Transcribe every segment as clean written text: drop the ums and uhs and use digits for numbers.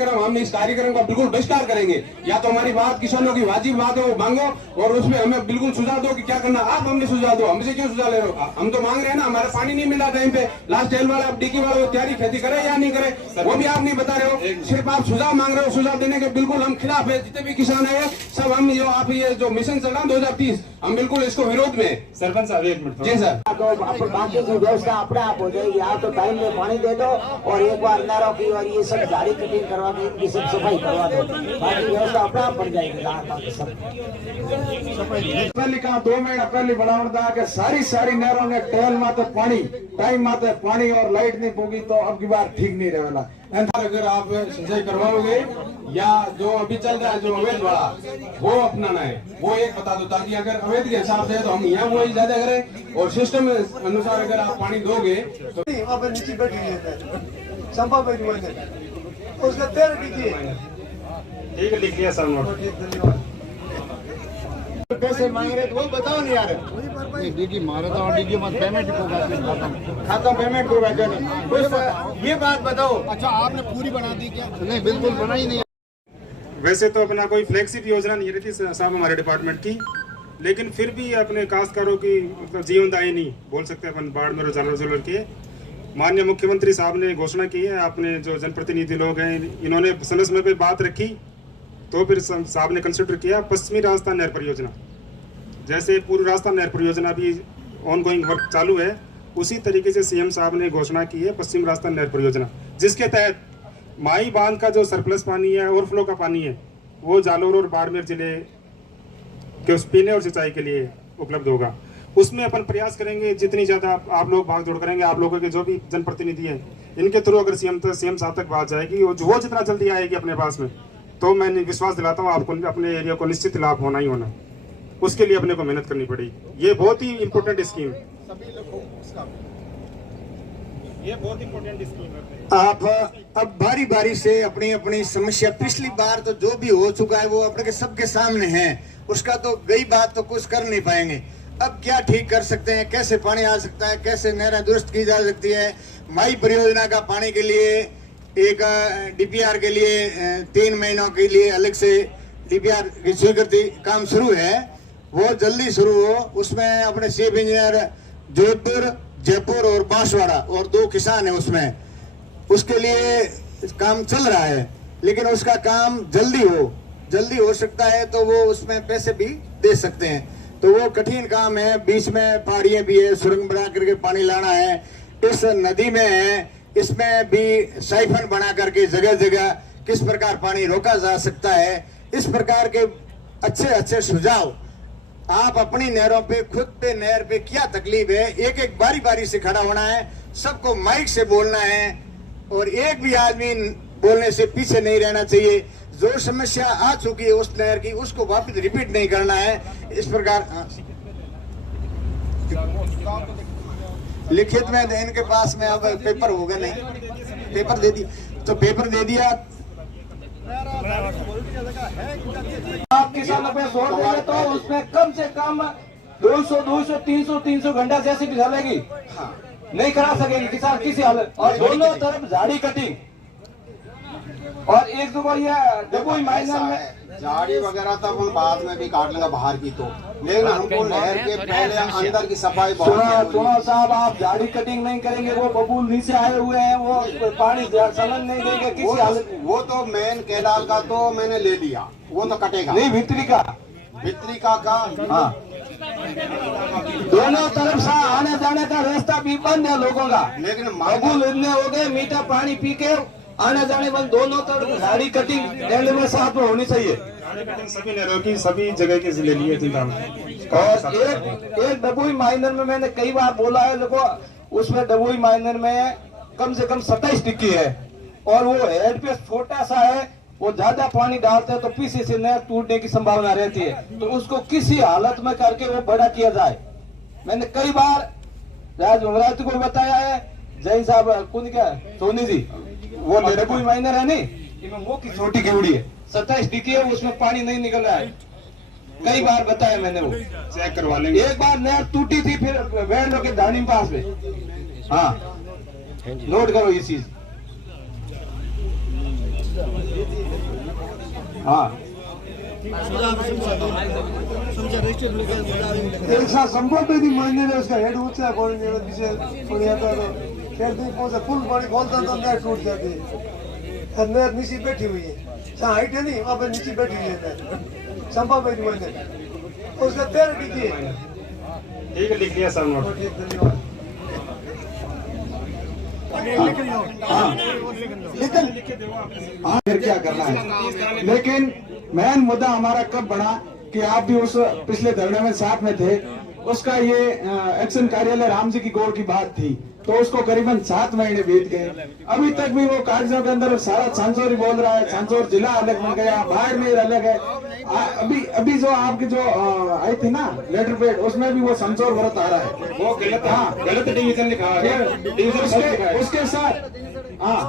कार्यक्रम, हमने इस कार्यक्रम का बिल्कुल बहिष्कार करेंगे। या तो हमारी बात किसानों की वाजिब बात है वो मांगो और उसमें हमें बिल्कुल सुझाव दो कि क्या करना। आप हमने सुझाव दो, हमसे क्यों सुझाव ले रहे हो? हम तो मांग रहे हैं ना, हमारा पानी नहीं मिला टाइम पे। लास्ट टेल वाला, अब डिक्की वाला वो तैयारी खेती करे या नहीं करे वो भी आप नहीं बता रहे हो, सिर्फ आप सुझाव मांग रहे हो। सुझाव देने के बिल्कुल हम खिलाफ है, जितने भी किसान है सब हम जो आप ये जो मिशन चल रहा 2030 हम बिल्कुल इसको विरोध में। सरपंच साहब एक मिनट जी सर। तो बाकी की व्यवस्था अपने आप हो जाएगी। आप तो टाइम में पानी दे दो और एक बार नहरों की और ये सब झाड़ी कटिंग करवा दो, इनकी सब सफाई करवा दो, बाकी व्यवस्था अपने आप बन जाएगी। पहले कहा 2 महीना पहले बनावट था कि सारी नहरों ने टेल माते पानी, टाइम माते पानी और लाइट नहीं पोगी तो अब की बार ठीक नहीं रहेगा। अगर आप सिंचाई करवाओगे या जो अभी चल रहा है जो अवैध वाला वो अपनाना है, वो एक बता दो, ताकि अगर अवैध के हिसाब से तो हम यहाँ वो ज्यादा करें और सिस्टम अनुसार अगर आप पानी दोगे तो नीचे बैठ संभव उसका 13 दीजिए। ठीक है, लिख लिया सर नोट। पैसे मांग रहे वो बताओ नहीं यार। डीडी मारा था और डीडी मत पेमेंट होगा, खाता पेमेंट होगा क्या नहीं, ये बात बताओ। अच्छा आपने पूरी बना दी क्या? नहीं बिल्कुल बनाई नहीं। वैसे तो अपना कोई फ्लैगशिप योजना नहीं रहती साहब हमारे डिपार्टमेंट की, लेकिन फिर भी अपने काश्तकारों की मतलब जीवनदायिनी बोल सकते हैं अपन बाड़मेर और जालौर के माननीय मुख्यमंत्री साहब ने घोषणा की है। आपने जो जनप्रतिनिधि लोग हैं इन्होंने समय समय पे बात रखी तो फिर साहब ने कंसिडर किया पश्चिमी राजस्थान नहर परियोजना। जैसे पूर्व राजस्थान नहर परियोजना भी ऑनगोइंग वर्क चालू है, उसी तरीके से सीएम साहब ने घोषणा की है पश्चिम राजस्थान नहर परियोजना, जिसके तहत माई बांध का जो सरप्लस पानी है, ओवरफ्लो का पानी है, वो जालौर और बाड़मेर जिले के पीने और सिंचाई के लिए उपलब्ध होगा। उसमें अपन प्रयास करेंगे जितनी ज़्यादा आप लोग भाग दौड़ करेंगे, आप लोगों के जो भी जनप्रतिनिधि हैं इनके थ्रू अगर सीएम साहब तक बात जाएगी और वो जितना जल्दी आएगी अपने पास में, तो मैं विश्वास दिलाता हूँ आपको अपने एरिया को निश्चित लाभ होना ही होना। उसके लिए अपने को मेहनत करनी पड़ेगी। ये बहुत ही इम्पोर्टेंट स्कीम, ये बहुत इम्पोर्टेंट स्कीम है। आप अब बारी बारी से अपनी अपनी समस्या, पिछली बार तो जो भी हो चुका है वो अपने के सबके सामने है, उसका तो गई बात तो कुछ कर नहीं पाएंगे। अब क्या ठीक कर सकते हैं, कैसे पानी आ सकता है, कैसे नहरें दुरुस्त की जा सकती है। माई परियोजना का पानी के लिए एक डीपीआर के लिए 3 महीनों के लिए अलग से डीपीआर की स्वीकृति काम शुरू है, वो जल्दी शुरू हो। उसमें अपने चीफ इंजीनियर जोधपुर, जयपुर और बांसवाड़ा और 2 किसान है उसमें, उसके लिए काम चल रहा है, लेकिन उसका काम जल्दी हो सकता है तो वो उसमें पैसे भी दे सकते हैं। तो वो कठिन काम है, बीच में पहाड़ियां भी है, सुरंग बना करके पानी लाना है, इस नदी में है, इसमें भी साइफन बना करके जगह जगह किस प्रकार पानी रोका जा सकता है। इस प्रकार के अच्छे सुझाव आप अपनी नहरों पे, खुद पे नहर पे क्या तकलीफ है, एक बारी से खड़ा होना है, सबको माइक से बोलना है और एक भी आदमी बोलने से पीछे नहीं रहना चाहिए। जो समस्या आ चुकी है उस नहर की, उसको वापस रिपीट नहीं करना है। इस प्रकार लिखित में इनके पास में अब पेपर होगा नहीं, पेपर दे दिया तो पेपर दे दिया। आप किसानों पे छोड़ देंगे तो उसमें कम से कम 200, 300 घंटा जैसी भी चलेगी, नहीं करा सकेंगे किसान किसी हालत। और दोनों तरफ झाड़ी कटिंग और एक दो ये डबोई माइनर में झाड़ी वगैरह तब हम बाद में भी काट लेंगे बाहर की, तो लेकिन हमको नहर के पहले अंदर की सफाई सुनो साहब, आप झाड़ी कटिंग नहीं करेंगे, वो बबूल नीचे आए हुए हैं, वो पानी चलन नहीं देंगे किसी हालत। वो तो मेन कैनाल का तो मैंने ले लिया, वो तो कटेगा नहीं, भीतरी का हाँ। दोनों तरफ से आने जाने का रास्ता भी बंद है लोगों का, लेकिन बबूल इतने हो गए, मीठा पानी पी के आने जाने बंद। दोनों तरफ झाड़ी कटिंग एंड में साथ में होनी चाहिए। सभी नहरों की सभी जगह की ले लिए चिंता में। और एक डबोई माइनर में मैंने कई बार बोला है देखो, उसमें डबोई माइनर में कम से कम 27 टिक्की है और वो हेड पे छोटा सा है, वो ज्यादा पानी डालते हैं तो पीछे से नहर टूटने की संभावना रहती है, तो उसको किसी हालत में करके वो बड़ा किया जाए। मैंने कई बार राज भमरावती को बताया है, जैन साहब कौन क्या सोनी जी, वो डबोई माइनर है नहीं, वो की छोटी गेवड़ी है, 27 टिक्की है, उसमें पानी नहीं निकल रहा है। कई बार बताया मैंने, वो चेक करवा लेंगे। एक बार नहर टूटी थी, फिर बैंड के धानी पास में। हाँ, नोट करो ये चीज। हाँ एक साथ संभव तो नहीं महीने में उसका हेड ऊंचा है कौन पीछे पड़ जाता तो फिर नहीं पहुंचा फुल पानी खोलता तो अंदर टूट जाती है अंदर नीचे बैठी हुई है जहाँ हाइट है नहीं वहाँ पर नीचे बैठी हुई है संभव है नहीं महीने उसका 13 डिग्री है। ठीक है, लिख दिया सर नोट। ठीक, धन्यवाद। लेकिन हाँ फिर क्या करना है, लेकिन मेन मुद्दा हमारा कब बढ़ा कि आप भी उस पिछले धरने में साथ में थे, उसका ये एक्शन कार्यालय राम जी की गौर की बात थी, तो उसको करीबन 7 महीने बीत गए, अभी तक भी वो कागजों के अंदर सारा छांचोर ही बोल रहा है। छांचोर जिला अलग बन गया, बाड़मेर अलग है। अभी जो आपकी जो आई थी ना लेटर पेड, उसमें भी वो छांचोर व्रत आ रहा है, वो गलत, हाँ गलत डिवीजन लिखा है, डिवीजन उसके साथ हाँ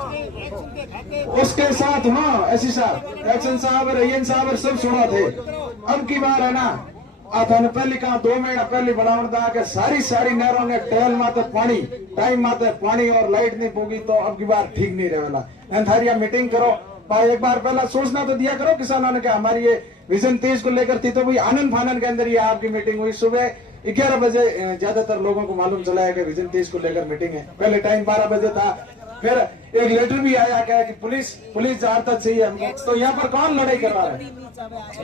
उसके साथ हाँ एसी साहब, एक्शन साहब और रैयन साहब और सब सुना थे। अब की बार है ना आथाने पहले कहा 2 महीना पहले बनावट दा के सारी नहरों ने टेल माते पानी टाइम माते पानी और लाइट नहीं पोगी, तो अब की बार ठीक नहीं रहेला। एंथारिया मीटिंग करो भाई, एक बार पहला सोचना तो दिया करो किसानों ने कि हमारी ये विजन 23 को लेकर थी, तो भाई आनंद फानंद के अंदर ये आपकी मीटिंग हुई सुबह 11 बजे। ज्यादातर लोगों को मालूम चला है कि विजन 23 को लेकर मीटिंग है, पहले टाइम 12 बजे था। फिर एक लेटर भी आया क्या कि पुलिस जाता चाहिए हमको, तो यहाँ पर कौन लड़ाई करवा रहा है?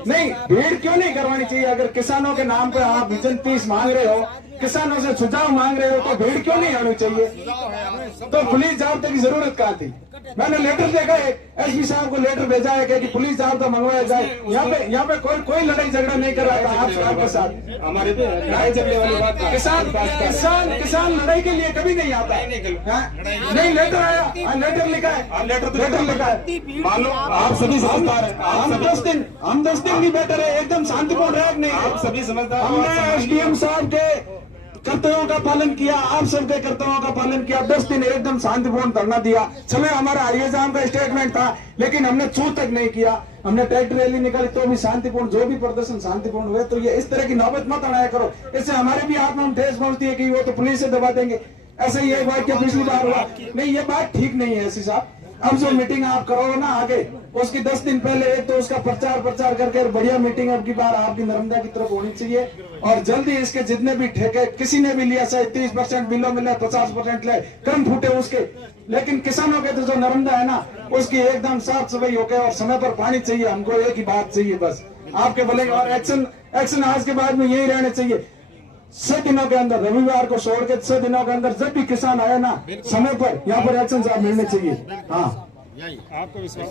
नहीं, भीड़ क्यों नहीं करवानी चाहिए? अगर किसानों के नाम पे आप विजन 30 मांग रहे हो, किसानों से सुझाव मांग रहे हो, तो भीड़ क्यों नहीं आनी चाहिए? तो पुलिस जाब्ते की जरूरत कहाँ थी? मैंने लेटर देखा है, एसपी साहब को लेटर भेजा है कि पुलिस जाब्ता मंगवाया जाए। यहाँ पे कोई लड़ाई झगड़ा नहीं कर रहा था आपके साथ। हमारे पे लड़ाई झगड़े वाली बात किसान लड़ाई के लिए कभी नहीं आता। नहीं, लेटर आया, लेटर लिखा है, लेटर लिखा है। मान लो आप सभी समझदार हैं, हम 10 दिन नहीं बेटर है, एकदम शांतिपूर्ण रहे नहीं। आप सभी समझदार हो, हमने एसडीएम साहब के कर्तव्यों का पालन किया, आप सबके कर्तव्यों का पालन किया। 10 दिन एकदम शांतिपूर्ण धरना दिया। चलो हमारा आईएजाम का स्टेटमेंट था, लेकिन हमने छू तक नहीं किया। हमने ट्रैक्टर रैली निकाली तो भी शांतिपूर्ण, जो भी प्रदर्शन शांतिपूर्ण हुए। तो ये इस तरह की नौबत मत आया करो, इससे हमारे भी आत्मा में ठेस पहुंचती है कि वो तो पुलिस से दबा देंगे। ऐसे ही एक बात क्या पिछली बार हुआ, नहीं ये बात ठीक नहीं है एसपी साहब। अब जो मीटिंग आप करो ना आगे, उसकी 10 दिन पहले एक तो उसका प्रचार करके बढ़िया मीटिंग अब की बार आपकी नर्मदा की तरफ होनी चाहिए। और जल्दी इसके जितने भी ठेके किसी ने भी लिया, चाहे 30% बिलो मिले, 50% ले, कम फूटे उसके, लेकिन किसानों के तो जो नर्मदा है ना, उसकी एकदम साफ सफाई होके और समय पर पानी चाहिए। हमको एक ही बात चाहिए बस, आपके बोलेंगे। और एक्शन आज के बाद में यही रहने चाहिए। 6 दिनों के अंदर, रविवार को छोड़ के 6 दिनों के अंदर जब भी किसान आए ना, समय पर यहाँ पर एक्शन साहब मिलने चाहिए। हाँ, आपको विश्वास?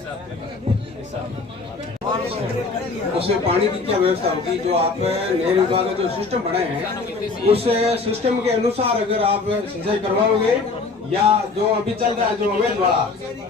उसमें पानी की क्या व्यवस्था होगी? जो आप नहर विभाग का जो सिस्टम बनाए हैं, उस सिस्टम के अनुसार अगर आप सिंचाई करवाओगे या जो अभी चल रहा है जो अवैध वाला,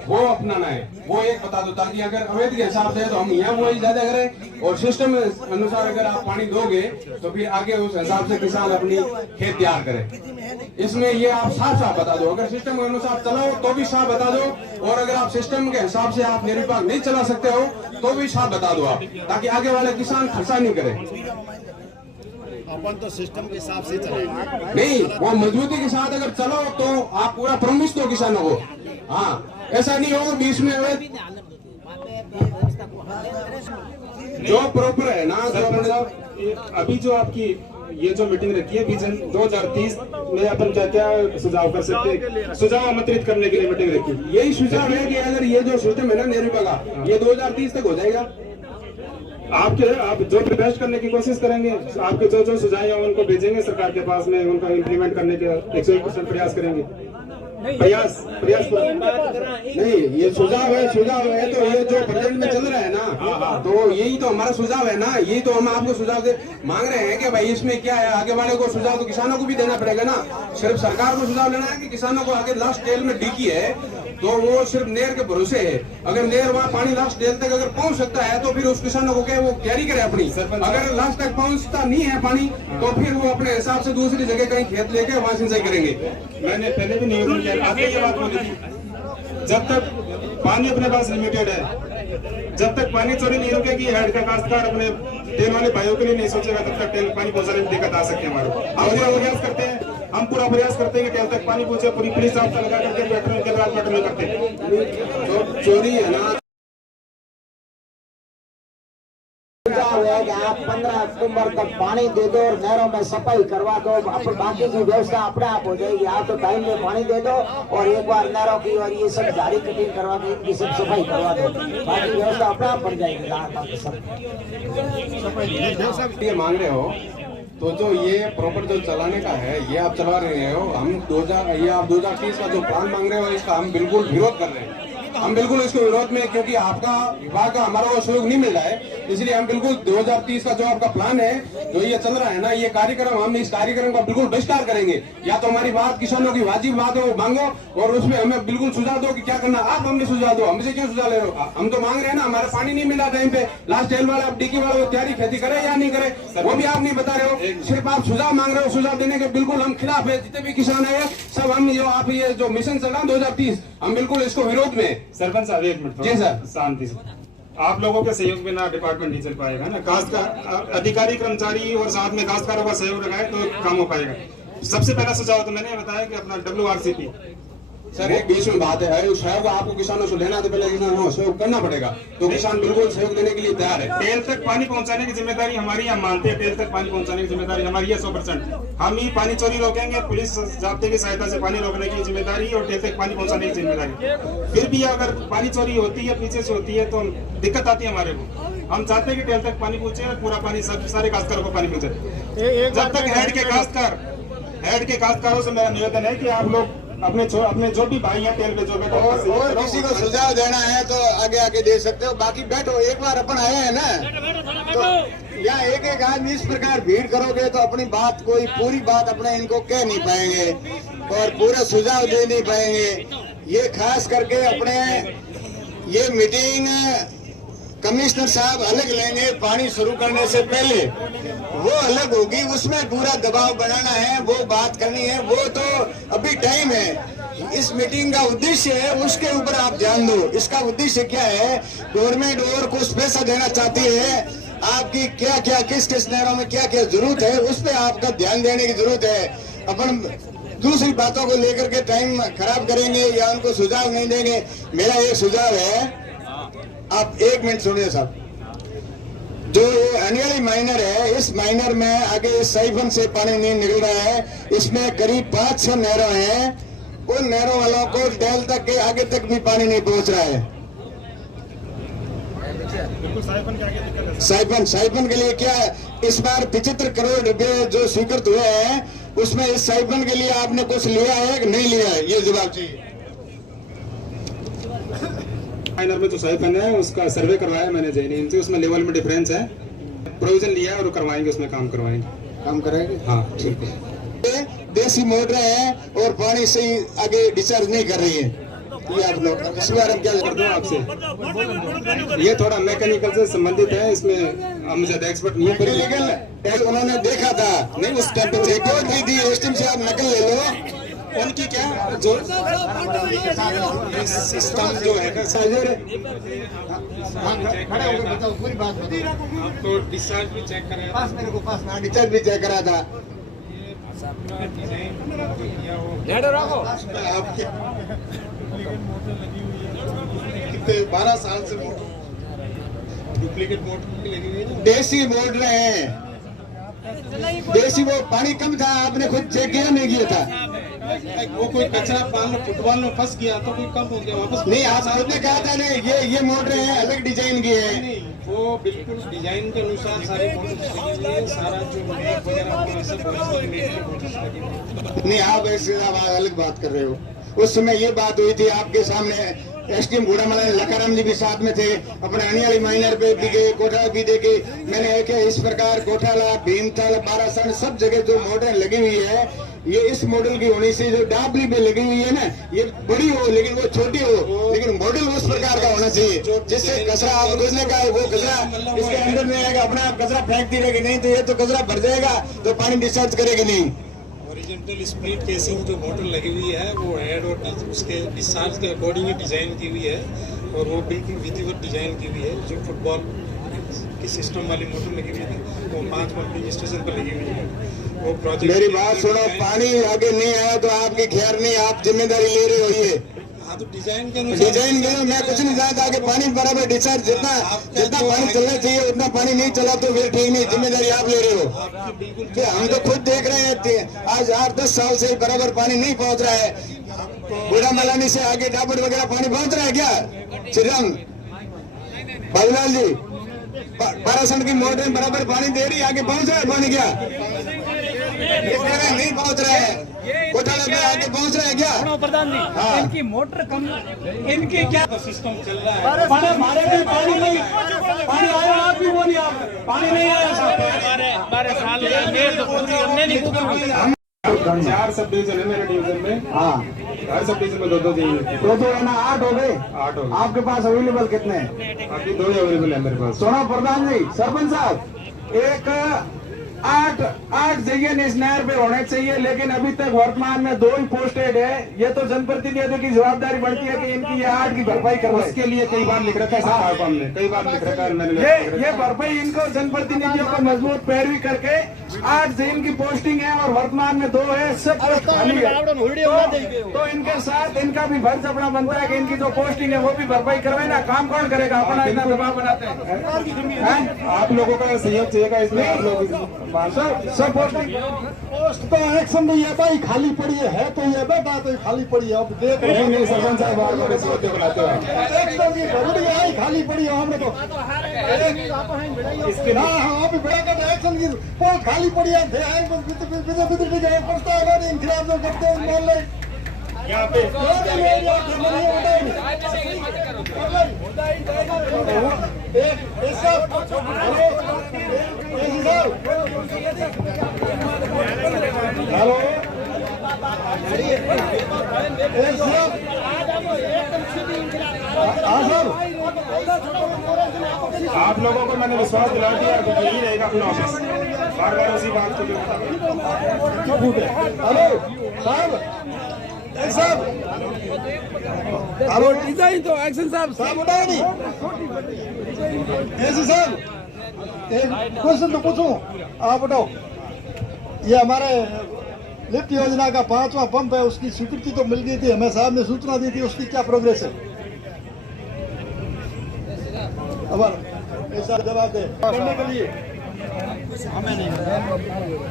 वो अपनाना है, वो एक बता दो, ताकि अगर अवैध के हिसाब से है तो हम यहाँ वही ज्यादा करें, और सिस्टम अनुसार अगर आप पानी दोगे तो फिर आगे उस हिसाब से किसान अपनी खेत तैयार करे। इसमें ये आप साफ बता दो, अगर सिस्टम के अनुसार चलाओ तो भी साफ बता दो, और अगर आप सिस्टम के हिसाब से आप नहर विभाग नहीं चला सकते हो तो भी साफ बता दो आप, ताकि आगे वाले किसान खर्चा नहीं करे। अपन तो सिस्टम के हिसाब से चलाएंगे, नहीं, वो मजबूती के साथ अगर चलो तो आप पूरा प्रॉमिस दो किसानों को। हाँ, ऐसा नहीं होगा बीच में जो प्रॉपर है ना। अभी जो आपकी ये जो मीटिंग रखी है विजन 2030 में, अपन क्या क्या सुझाव कर सकते हैं? सुझाव आमंत्रित करने के लिए मीटिंग रखी। यही सुझाव है कि अगर ये जो सिस्टम है ना नहर विभाग का, ये 2030 तक हो जाएगा। आप जो रिक्वेस्ट करने की कोशिश करेंगे, आपके जो सुझाव है उनको भेजेंगे सरकार के पास में, उनका इम्प्लीमेंट करने के 100% प्रयास करेंगे। प्रयास नहीं, ये सुझाव है तो ये जो प्रेजेंट में चल रहा है ना, तो यही तो हमारा सुझाव है ना। यही तो हम आपको सुझाव मांग रहे हैं कि भाई इसमें क्या है, आगे वाले को सुझाव तो किसानों को भी देना पड़ेगा ना। सिर्फ सरकार को सुझाव लेना है कि किसानों को आगे लास्ट टेल में डिकी है, तो वो सिर्फ नहर के भरोसे है। अगर नहर वहाँ पानी लास्ट टेल तक अगर पहुँच सकता है तो फिर उस किसानों को क्या वो कैरी करे अपनी। अगर लास्ट तक पहुँचता नहीं है पानी, तो फिर वो अपने हिसाब से दूसरी जगह कहीं खेत लेके वहाँ सिंचाई करेंगे। मैंने पहले भी निवेदन किया, आपने ये बात बोली थी, जब तक पानी अपने पास लिमिटेड है, जब तक पानी चोरी नहीं रुकेगी, हेड का काश्तकार अपने तेल वाले भाइयों के लिए नहीं सोचेगा, तब तक तेल पानी पहुंचाने में दिक्कत आ सकती है। हम पूरा प्रयास करते हैं कि तेल तक पानी पहुंचे, पूरी पुलिस जाब्ता लगा करके पेट्रोल के बाद पेट्रोल करते हैं। तो चोरी है ना। है कि आप 15 अक्टूबर तक पानी दे दो और नहरों में सफाई करवा दो, बाकी की व्यवस्था अपने आप हो जाएगी। आप तो टाइम में पानी दे दो और एक बार नहरों की और ये सब झाड़ी कटिंग करवा के इनकी सब सफाई करवा दो, बाकी व्यवस्था अपने आप बन जाएगी। ये मांग रहे हो तो जो ये प्रॉपर जो चलाने का है ये आप चला रहे हो। हम 2030 का जो प्लान मांग रहे हो इसका हम बिल्कुल विरोध कर रहे हैं। हम बिल्कुल इसके विरोध में, क्योंकि आपका विभाग का हमारा वो सहयोग नहीं मिल रहा है, इसलिए हम बिल्कुल 2030 का जो आपका प्लान है जो ये चल रहा है ना, ये कार्यक्रम, हम इस कार्यक्रम का बिल्कुल बहिष्कार करेंगे। या तो हमारी बात किसानों की वाजिब बात है वो मांगो और उसमें हमें बिल्कुल सुझाव दो कि क्या करना। आप हमें सुझाव दो, हमसे क्यों सुझाव ले रहे हो? हम तो मांग रहे हैं ना, हमारे पानी नहीं मिला टाइम पे। लास्ट टेल वाले अब डिकी वाले वो तैयारी खेती करे या नहीं करे वो भी आप नहीं बता रहे हो, सिर्फ आप सुझाव मांग रहे हो। सुझाव देने के बिल्कुल हम खिलाफ है। जितने भी किसान है सब हम जो आप ये जो मिशन चला 2030 हम बिल्कुल इसको विरोध में। सरपंच साहब एक मिनट जी सर। शांति से। आप लोगों के सहयोग बिना डिपार्टमेंट नहीं चल पाएगा ना। काश्तकार अधिकारी कर्मचारी और साथ में काश्तकारों का सहयोग लगाए तो काम हो पाएगा। सबसे पहला सुझाव तो मैंने बताया कि अपना WRCP सर एक बीच में बात है, सहयोग आपको किसानों से लेना तो पहले किसानों को सहयोग करना पड़ेगा, तो किसान बिल्कुल सहयोग देने के लिए तैयार है। टेल तक पानी पहुंचाने की जिम्मेदारी हमारी, हम मानते हैं टेल तक पानी पहुंचाने की जिम्मेदारी हमारी है 100%। हम ही पानी चोरी रोकेंगे, पुलिस जाब्ते की सहायता से पानी रोकने की जिम्मेदारी और टेल तक पानी पहुंचाने की जिम्मेदारी। फिर भी अगर पानी चोरी होती है पीछे से होती है तो दिक्कत आती है हमारे को। हम चाहते हैं कि टेल तक पानी पहुंचे और पूरा पानी सारे काश्तकारों को पानी पहुंचे। जब तक हेड के काश्तकारों से मेरा निवेदन है कि आप लोग अपने जो भी भाई हैं तेल बेचोगे और किसी को सुझाव देना है तो आगे आगे दे सकते हो, बाकी बैठो। एक बार अपन आए हैं ना तो यहाँ एक आदमी इस प्रकार भीड़ करोगे तो अपनी बात कोई पूरी बात अपने इनको कह नहीं पाएंगे और पूरा सुझाव दे नहीं पाएंगे। ये खास करके अपने ये मीटिंग कमिश्नर साहब अलग लेंगे पानी शुरू करने से पहले, वो अलग होगी, उसमें पूरा दबाव बनाना है, वो बात करनी है, वो तो अभी टाइम है। इस मीटिंग का उद्देश्य है उसके ऊपर आप ध्यान दो। इसका उद्देश्य क्या है? गवर्नमेंट और कुछ पैसा देना चाहती है, आपकी क्या क्या किस किस नहरों में क्या क्या जरूरत है उस पर आपका ध्यान देने की जरूरत है। अपन दूसरी बातों को लेकर के टाइम खराब करेंगे या उनको सुझाव नहीं देंगे। मेरा एक सुझाव है, आप एक मिनट सुनिए साहब। जो ये अनियाली माइनर है, इस माइनर में आगे इस साइफन से पानी नहीं निकल रहा है, इसमें करीब 5-6 नहरों हैं। उन नहरों वालों को टेल तक के आगे तक भी पानी नहीं पहुंच रहा है। साइफन के लिए क्या इस बार 75 करोड़ रुपए जो स्वीकृत हुए हैं उसमें इस साइफन के लिए आपने कुछ लिया है कि नहीं लिया है, ये जवाब चाहिए। माइनर में जो साइफन है उसका सर्वे करवाया मैंने जैन से, उसमें लेवल में डिफरेंस है, प्रोविजन लिया है और करवाएंगे, उसमें काम करवाएंगे। काम करेंगे, हाँ ठीक है। देसी मोटर है और पानी सही आगे डिस्चार्ज नहीं कर रही है, ये आप लोग इस बार हम क्या कर दूं आपसे? ये थोड़ा मैकेनिकल से संबंधित है, इसमें हम ज्यादा एक्सपर्ट नहीं है। लेकिन उन्होंने देखा था नहीं उस टाइम पे रिपोर्ट भी दी, एसटीएम से आप नकल ले लो। उनकी क्या जो सिस्टम जो है बताओ पूरी बात बताओ। तो डिस्चार्ज भी चेक करा, पास मेरे को पास ना डिस्चार्ज भी चेक करा था। कितने 12 साल से डुप्लीकेट मोटर लगी हुई है। देसी मोटर है, देसी वो पानी कम था, आपने खुद चेक किया नहीं किया था? वो कोई कचरा पाल फुटबॉल में फंस गया तो कोई कम हो गया वापस नहीं, आप खुद ने कहा था नहीं ये मोटर है अलग डिजाइन की है। नहीं, वो बिल्कुल डिजाइन के अनुसार सारी मोटर्स सारा जो नेट वगैरह वो सब नहीं, आप ऐसे अलग बात कर रहे हो। उस समय ये बात हुई थी आपके सामने, एसटीएम घोड़ामला लकाराम जी भी साथ में थे, अपने अनियाली माइनर पे भी गए, कोठाला भी देखे। मैंने एक इस प्रकार कोठाला, भीमताल, बारासन सब जगह जो मोटर लगी हुई है ये इस मॉडल की होनी चाहिए। जो डाबली पे लगी हुई है ना ये बड़ी हो लेकिन वो छोटी हो, लेकिन मॉडल उस प्रकार का होना चाहिए जिससे कचरा आप खोजने का है, वो कचरा इसके अंदर नहीं आएगा। अपना आप कचरा फेंकती रहेगी, नहीं तो ये तो कचरा भर जाएगा तो पानी डिस्चार्ज करेगी नहीं। ओरिजिनल स्प्लिट केसिंग जो मोटर लगी हुई है वो हेड और उसके डिस्चार्ज के अकॉर्डिंग डिजाइन की हुई है और वो बिल्कुल विधिवत डिजाइन की हुई है। जो फुटबॉल की सिस्टम वाली मोटर लगी हुई थी वो 5 पंपिंग स्टेशन पर लगी हुई है। वो प्रोजेक्ट मेरी बात सुनो, पानी आगे नहीं आया तो आपकी खैर नहीं, आप जिम्मेदारी ले रहे हो। ये हाँ, तो डिजाइन के अनुसार डिजाइन करो, मैं कुछ नहीं जानता। आगे पानी बराबर डिस्चार्ज, जितना पानी चलना चाहिए उतना पानी नहीं चला तो फिर ठीक नहीं, जिम्मेदारी आप ले रहे हो। आपकी बिल्कुल कि हम तो खुद देख रहे हैं, आज 8-10 साल से बराबर पानी नहीं पहुंच रहा है। बूढ़ा मलानी से आगे डाबर वगैरह पानी पहुंच रहा है क्या? श्रीराम बाबूलाल जी, 12 की मोटर बराबर पानी दे रही है, आगे पहुंच रहा है पानी क्या? ये कह रहे हैं नहीं पहुंच रहा है। कोटाला में आगे पहुंच रहा है क्या? प्रधान जी, हाँ। इनकी मोटर कम, इनकी क्या सिस्टम चल रहा है। हमारे भी पानी नहीं, पानी आया आप भी वो नहीं, आप पानी नहीं आया 12 साल हमने नहीं 4 सब डिवीजन है मेरे डिवीजन में। हाँ, हर सब डिवीजन में 2-2 चाहिए। दो है ना, 8 हो गए। 8 हो गए। आपके पास अवेलेबल कितने हैं? अभी 2 ही अवेलेबल है मेरे पास। सुनो प्रधान जी, सरपंच साहब, एक 8 जगह इस नहर पे होने चाहिए, लेकिन अभी तक वर्तमान में 2 ही पोस्टेड है। ये तो जनप्रतिनिधियों की जवाबदारी बनती है कि इनकी ये 8 की भरपाई करवाए। उसके लिए कई बार लिख रखा है सरकार को, हमने कई बार लिख रखा है। मैंने ये भरपाई इनको जनप्रतिनिधियों को मजबूत पैरवी करके 8 जैन की पोस्टिंग है और वर्तमान में 2 है, सब पोस्ट खाली है। तो इनके साथ इनका भी फर्ज अपना बनता है कि इनकी जो पोस्टिंग है वो भी भरपाई करवाए ना। काम कौन करेगा? अपना इतना दबाव बनाते हैं। आप लोगों का सहयोग चाहिएगा इसमें। आप लोग सब पोस्टिंग पोस्ट तो एक्शन नहीं है भाई, खाली पड़ी है तो ये बेटा तो खाली पड़ी है। अब देख नहीं सरपंच साहब बार-बार ऐसे होते बुलाते हो। एकदम ये जरूरी है, खाली पड़ी है हमने तो इसके हाँ हाँ अभी बड़ा कर एक्शन की पोस्ट खाली पड़ी है। पड़ता है इंतजाम जो करते हैं मान ले यहाँ पे हेलो आप लोगों को मैंने विश्वास दिला दिया कि यही रहेगा अपना ऑफिस। बार-बार उसी बात को हेलो साहब साहब हेलो डिजाइन तो एक्शन साहब साहब बताओ नहीं ऐसे साहब एक क्वेश्चन तो पूछूं, आप बताओ ये हमारे लिफ्ट योजना का 5वां पंप है, उसकी स्वीकृति तो मिल गई थी, हमें साहब ने सूचना दी थी, उसकी क्या प्रोग्रेस है? अब ऐसा जवाब दे करने के लिए हमें नहीं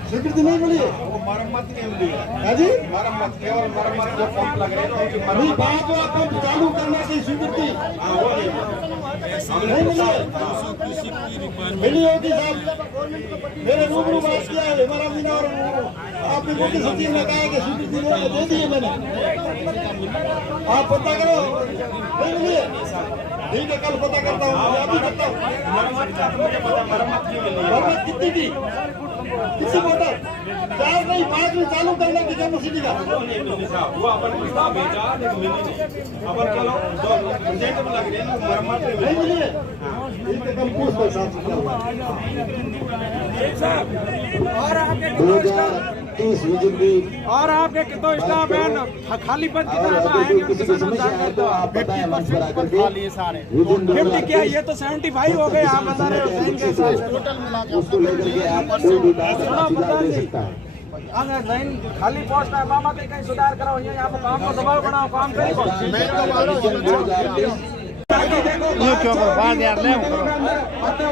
स्वीकृति नहीं मिली है। वो मरम्मत नहीं मिली है जी, मरम्मत केवल मरम्मत जो पंप लग रहे हैं उनकी नहीं 5वां पंप चालू करने की स्वीकृति नहीं मिली है। मिली होगी साहब, मेरे रूबरू बात किया है हमारा मीना और आपके मुख्य सचिव ने कहा कि स्वीकृति दे दी है मैंने। आप पता करो, नहीं मिली है। ठीक है, कल पता करता हूँ, अभी करता हूँ। मरम्मत कितनी की? किसी मोटर 4 नहीं 5 में चालू करने की कैपेसिटी का वो अपन प्रस्ताव भेजा लेकिन मिली नहीं। अपन चलो प्रोजेक्ट में लग रहे हैं मरम्मत नहीं मिली है। ठीक है, कल पूछ लो और आपके 2030 विजन की और आपके कितने स्टाफ है? खाली पद कितना कोई किसी की समस्या है तो आप बताएं मंच पर आकर के। विजन 50 क्या, ये तो 75 हो गए। आप बता रहे हो उसको लेकर के आप कोई भी बात सुधार दे सकता है। खाली पोस्ट है, मामा कहीं सुधार कराओ, यहाँ पे काम को दबाव बनाओ, काम करो।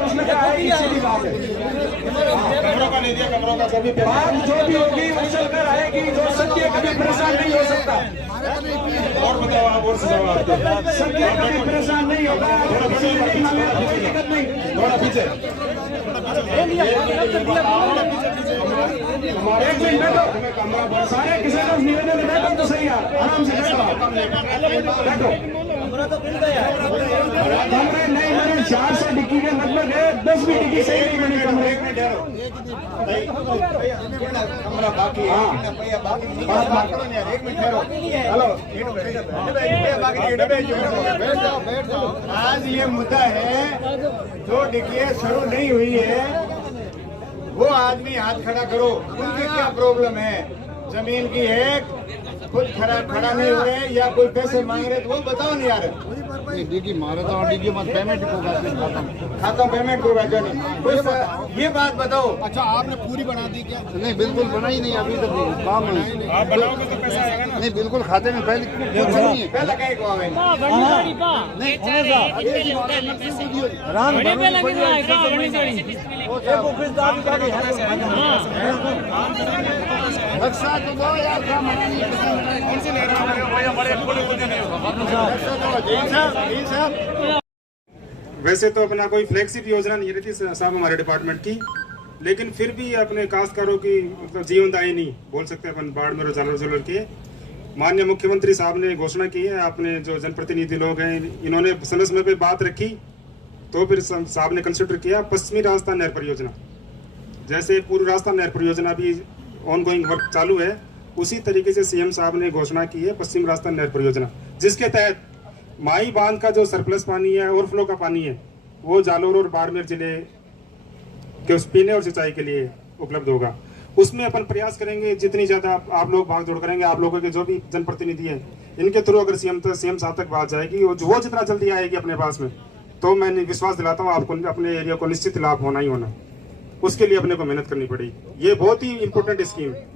उसमें क्या है कि सीधी बात है, कमरों का नहीं दिया, कमरों का सभी बात जो भी होगी वो चलकर आएगी। जो सत्य कभी परेशान नहीं हो सकता, और बताओ आप और सुझाव आपके। सत्य कभी परेशान नहीं होगा। दिक्कत नहीं, थोड़ा पीछे एक मिनट बैठो, सारे किसानों से निवेदन है, बैठो तो सही है, आराम से बैठो। कमरे नहीं मैंने 400 डिक्की के लगभग है, 10 भी डिक्की सही नहीं बनी कमरे। कमरा बाकी है, हेलो आज ये मुद्दा है, जो डिग्रियां शुरू नहीं हुई है वो आदमी हाथ खड़ा करो। उनकी क्या प्रॉब्लम है? जमीन की है, खुद खड़ा नहीं हो रहे या कोई पैसे मांग रहे, तो वो बताओ नहीं यार। खाता पेमेंट होगा जो ये बात बताओ। अच्छा आपने पूरी बना दी क्या? नहीं बिल्कुल बनाई नहीं, अभी तक काम आप बनाओगे तो पैसा आएगा ना। नहीं बिल्कुल खाते में पहले कुछ नहीं है। पहले कहीं को आवे रक्षा तो दो यार, काम वैसे तो अपना कोई फ्लैगशिप योजना नहीं रहती साहब हमारे डिपार्टमेंट की, लेकिन फिर भी अपने काश्तकारों की मतलब जीवनदायिनी बोल सकते हैं अपन बाड़मेर और झालावाड़ के माननीय मुख्यमंत्री साहब ने घोषणा की है। अपने जो जनप्रतिनिधि लोग हैं इन्होंने समय समय पे बात रखी, तो फिर साहब ने कंसिडर किया पश्चिमी राजस्थान नहर परियोजना। जैसे पूर्व राजस्थान नहर परियोजना भी ऑनगोइंग वर्क चालू है, उसी तरीके से सीएम साहब ने घोषणा की है पश्चिम राजस्थान नहर परियोजना, जिसके तहत माई बांध का जो सरप्लस पानी है, ओवरफ्लो का पानी है, वो जालोर और बाड़मेर जिले के पीने और सिंचाई के लिए उपलब्ध होगा। उसमें अपन प्रयास करेंगे जितनी ज्यादा आप लोग भागदौड़ करेंगे, आप लोगों के जो भी जनप्रतिनिधि हैं इनके थ्रू अगर सीएम साहब तक बात जाएगी और वो जितना जल्दी आएगी अपने पास में, तो मैं विश्वास दिलाता हूँ आपको अपने एरिया को निश्चित लाभ होना ही होना। उसके लिए अपने को मेहनत करनी पड़ेगी। ये बहुत ही इम्पोर्टेंट स्कीम है,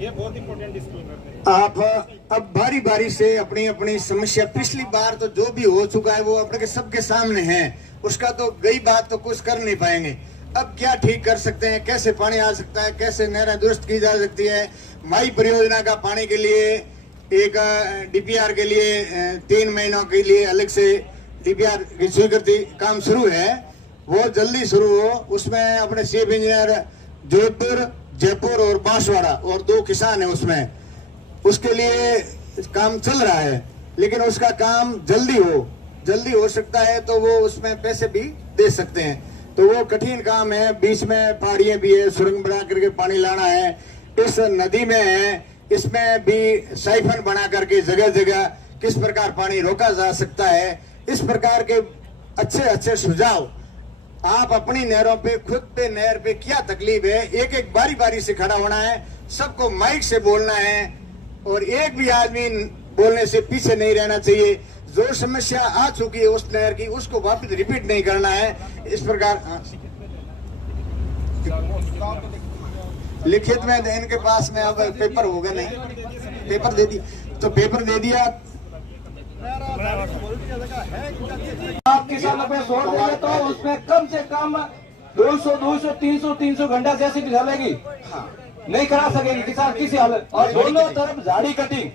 ये बहुत इम्पोर्टेंट स्कीम है। आप अब बारी बारी से अपनी अपनी समस्या, पिछली बार तो जो भी हो चुका है वो अपने सबके सामने है, उसका तो गई बात तो कुछ कर नहीं पाएंगे। अब क्या ठीक कर सकते हैं, कैसे पानी आ सकता है, कैसे नहरें दुरुस्त की जा सकती है। माई परियोजना का पानी के लिए एक डीपीआर के लिए 3 महीनों के लिए अलग से डीपीआर की स्वीकृति काम शुरू है, वो जल्दी शुरू हो। उसमें अपने चीफ इंजीनियर जोधपुर, जयपुर और बांसवाड़ा और 2 किसान है उसमें, उसके लिए काम चल रहा है, लेकिन उसका काम जल्दी हो सकता है तो वो उसमें पैसे भी दे सकते हैं। तो वो कठिन काम है, बीच में पहाड़ियां भी है, सुरंग बना करके पानी लाना है, इस नदी में है, इसमें भी साइफन बना करके जगह जगह किस प्रकार पानी रोका जा सकता है। इस प्रकार के अच्छे सुझाव आप अपनी नहरों पे, खुद पे, नहर पे क्या तकलीफ है, एक बारी बारी से खड़ा होना है, सबको माइक से बोलना है और एक भी आदमी बोलने से पीछे नहीं रहना चाहिए। जो समस्या आ चुकी है उस नहर की, उसको वापस रिपीट नहीं करना है। इस प्रकार लिखित में इनके पास में अब पेपर होगा नहीं, पेपर दे दी तो पेपर दे दिया। आप किसानों पे जोर देंगे तो उसमें कम से कम 200, 300 घंटा जैसी भी चलेगी, नहीं करा सकेंगे किसान किसी हालत। और दोनों तरफ झाड़ी कटिंग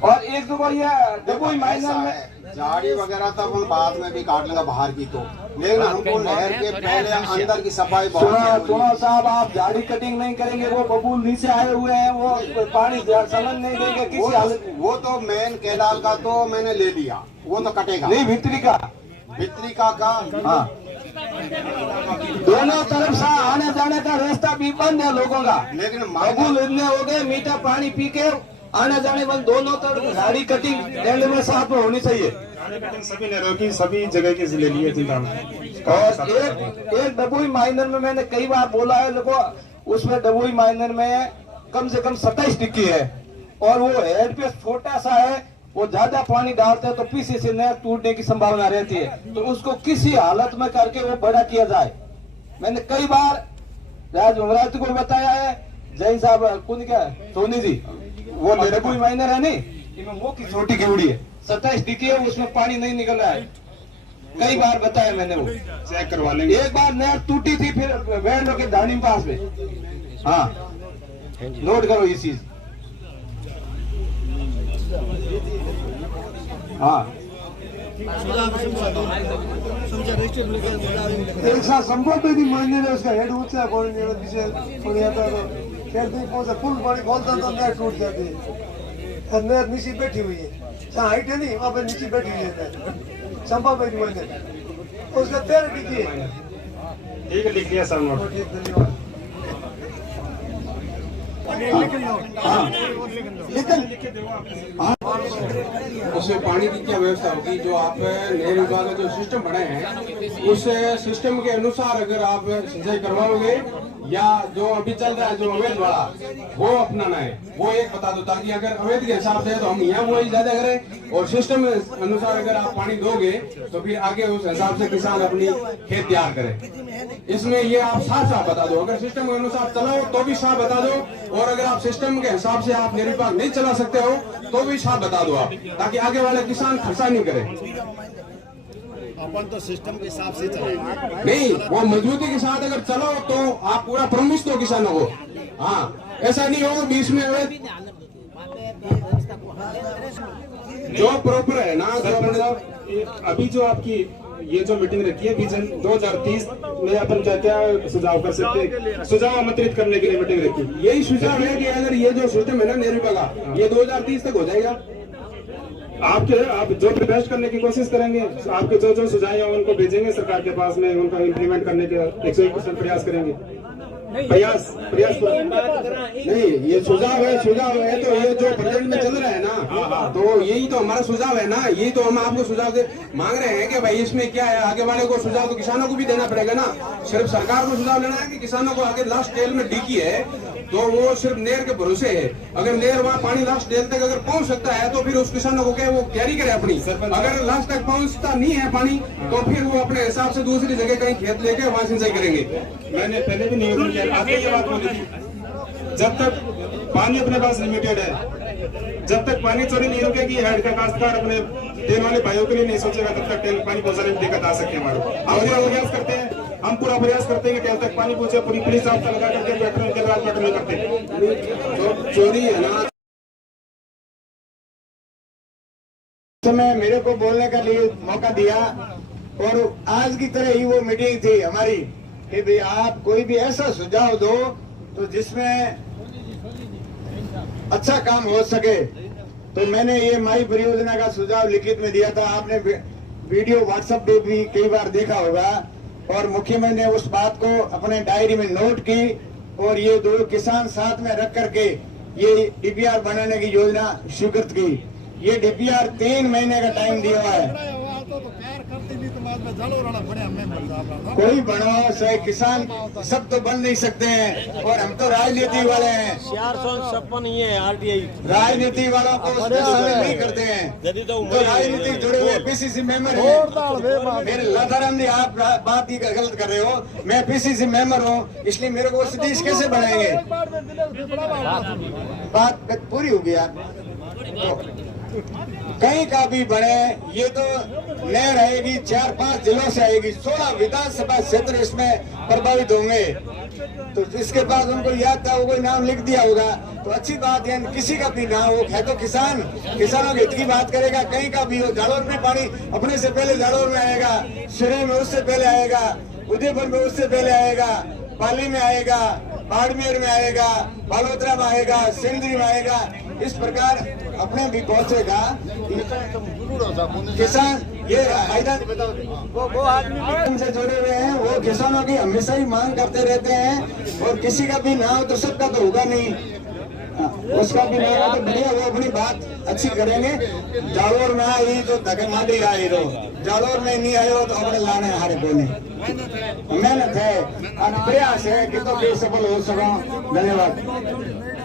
और एक दो ये डबुई माइनर में झाड़ी वगैरह तब हम बाद में भी काट लेंगे बाहर की, तो लेकिन हमको नहर के पहले अंदर की सफाई बहुत। सुनो साहब, आप झाड़ी कटिंग नहीं करेंगे, वो बबूल नीचे आए हुए हैं, वो पानी समझ नहीं देंगे किसी हालत। वो तो मेन कैनाल का तो मैंने ले लिया, वो तो कटेगा नहीं, भित्री का हाँ, दोनों तरफ से आने जाने का रास्ता भी बंद है लोगों का, लेकिन बबूल इतने हो गए, मीठा पानी पी के आने जाने वाले दोनों तरफ झाड़ी कटिंग एंड में साथ में होनी चाहिए। सभी नहरों की सभी जगह की ले लिए थे। और एक डबुई माइनर में मैंने कई बार बोला है लोगों, उसमें डबुई माइनर में कम से कम 27 टिक्की है और वो हेड पे छोटा सा है, वो ज्यादा पानी डालते हैं तो पीछे से नहर टूटने की संभावना रहती है, तो उसको किसी हालत में करके वो बड़ा किया जाए। मैंने कई बार राज को बताया है, जैन साहब कौन क्या सोनी जी, वो डबुई माइनर है नहीं, वो की छोटी गिवड़ी है, 27 टिक्की है, उसमें पानी नहीं निकल रहा है। कई बार बताया मैंने, वो चेक करवा लेंगे। एक बार नहर टूटी थी, फिर बैठ लो के दानी पास में। हाँ, नोट करो ये चीज। हाँ, एक साथ संपर्क भी मान्य है, उसका हेड ऊंचा पानी पीछे आता है तो खेत नहीं पहुंचा, फुल पानी खोलता तो नहर टूट जाती है। नहर नीचे बैठी हुई है, जहाँ हाइट है नहीं वहाँ पे नीचे बैठी हुई है संपा बैठी हुई है, उसका 13 टिक्की है। ठीक है, लिख लिया सर नोट। धन्यवाद। उसमें पानी की क्या व्यवस्था होगी, जो आप नहर विभाग का जो सिस्टम बनाए हैं उस सिस्टम के अनुसार अगर आप सिंचाई करवाओगे या जो अभी चल रहा है जो अवैध वाला वो अपनाना है, वो एक बता दो, ताकि अगर अवैध के हिसाब से है तो हम यहाँ वही ज्यादा करें, और सिस्टम के अनुसार अगर आप पानी दोगे तो फिर आगे उस हिसाब से किसान अपनी खेत तैयार करे। इसमें ये आप साफ साफ बता दो, अगर सिस्टम के अनुसार चलाओ तो भी साफ बता दो, और अगर आप सिस्टम के हिसाब से आप निर्विवाद नहीं चला सकते हो तो भी साफ बता दो आप, ताकि आगे वाले किसान खर्चा नहीं करे। अपन तो सिस्टम के हिसाब से चलेंगे, नहीं, वो मजबूती के साथ अगर चलो तो आप पूरा प्रॉमिस दो किसानों को। हाँ, ऐसा नहीं हो बीच में जो प्रॉपर है ना। अभी जो आपकी ये जो मीटिंग रखी है विजन 2030 में अपन क्या क्या सुझाव कर सकते हैं, सुझाव आमंत्रित करने के लिए मीटिंग रखी। यही सुझाव है कि अगर ये जो सिस्टम है ना निर्विवाद का, ये 2030 तक हो जाएगा। आप जो रिक्वेस्ट करने की कोशिश करेंगे, आपके जो जो सुझाव हैं उनको भेजेंगे सरकार के पास में, उनका इम्प्लीमेंट करने के 101% प्रयास करेंगे। प्रयास नहीं, ये सुझाव है तो ये जो प्रेजेंट में चल रहा है ना, तो यही तो हमारा सुझाव है ना, यही तो हम आपको सुझाव दे मांग रहे हैं कि भाई इसमें क्या है, आगे वाले को सुझाव तो किसानों को भी देना पड़ेगा ना। सिर्फ सरकार को सुझाव लेना है कि किसानों को आगे लास्ट टेल में डिकी है तो वो सिर्फ नहर के भरोसे है। अगर नहर वहाँ पानी लास्ट टेल तक अगर पहुँच सकता है तो फिर उस किसानों को क्या वो कैरी करे अपनी। अगर लास्ट तक पहुँचता नहीं है पानी तो फिर वो अपने हिसाब से दूसरी जगह कहीं खेत लेके वहाँ सिंचाई करेंगे। मैंने पहले भी निवेदन किया, आपने ये बात बोली थी, जब तक पानी अपने पास लिमिटेड है, जब तक पानी चोरी नहीं रुकेगी, हेड का काश्तकार अपने तेल वाले भाइयों के लिए नहीं सोचेगा तब तक तेल पानी पहुंचाने में दिक्कत आ सकती है हमारे। हम पूरा प्रयास करते हैं कि टेल तक पानी पहुंचे, पूरी पुलिस आपका लगा करके पेट्रोल के बाद पेट्रोल करते हैं। चोरी है ना। समय मेरे को बोलने का लिए मौका दिया, और आज की तरह ही वो मीटिंग थी हमारी कि भाई आप कोई भी ऐसा सुझाव दो तो जिसमें अच्छा काम हो सके। तो मैंने ये माई परियोजना का सुझाव लिखित में दिया था, आपने वीडियो व्हाट्सएप पे भी कई बार देखा होगा, और मुख्यमंत्री ने उस बात को अपने डायरी में नोट की, और ये दो किसान साथ में रख करके ये डीपीआर बनाने की योजना स्वीकृत की। ये डीपीआर 3 महीने का टाइम दिया हुआ है, कोई बनाओ चाहे किसान, सब तो बन नहीं सकते हैं, और हम तो राजनीति वाले हैं। 456 ही है आरटीआई, राजनीति वालों को शामिल नहीं करते हैं, तो राजनीति जुड़े हुए पीसीसी मेंबर हैं। मेरे लाधाराम जी, आप बात ही गलत कर रहे हो, मैं पीसीसी मेंबर हूँ, इसलिए मेरे को सतीश कैसे बनाएंगे। बात पूरी हो गया, कहीं का भी बने, ये तो नहर आएगी 4-5 जिलों से आएगी, 16 विधानसभा क्षेत्र इसमें प्रभावित होंगे। तो इसके बाद उनको याद था, वो कोई नाम लिख दिया होगा तो अच्छी बात है, किसी का भी नाम हो, है तो किसानों के हित की बात करेगा। कहीं का भी हो, जालोर में पानी अपने से पहले जालोर में आएगा, सिरे में उससे पहले आएगा, उदयपुर में उससे पहले आएगा, पाली में आएगा, बाड़मेर में आएगा, बालोतरा में आएगा, सिंदरी में आएगा, इस प्रकार अपने भी पहुंचेगा। किसान ये वो आदमी से जुड़े हुए हैं, वो किसानों की हमेशा ही मांग करते रहते हैं, और किसी का भी ना हो तो सबका तो होगा नहीं, उसका भी ना हो तो बढ़िया वो अपनी बात अच्छी करेंगे। जालोर में आई तो धके मांडी आई, तो जालोर में नहीं आयो तो अपने लाने हारे बोने मेहनत है और प्रयास है कि तो सफल हो सको। धन्यवाद।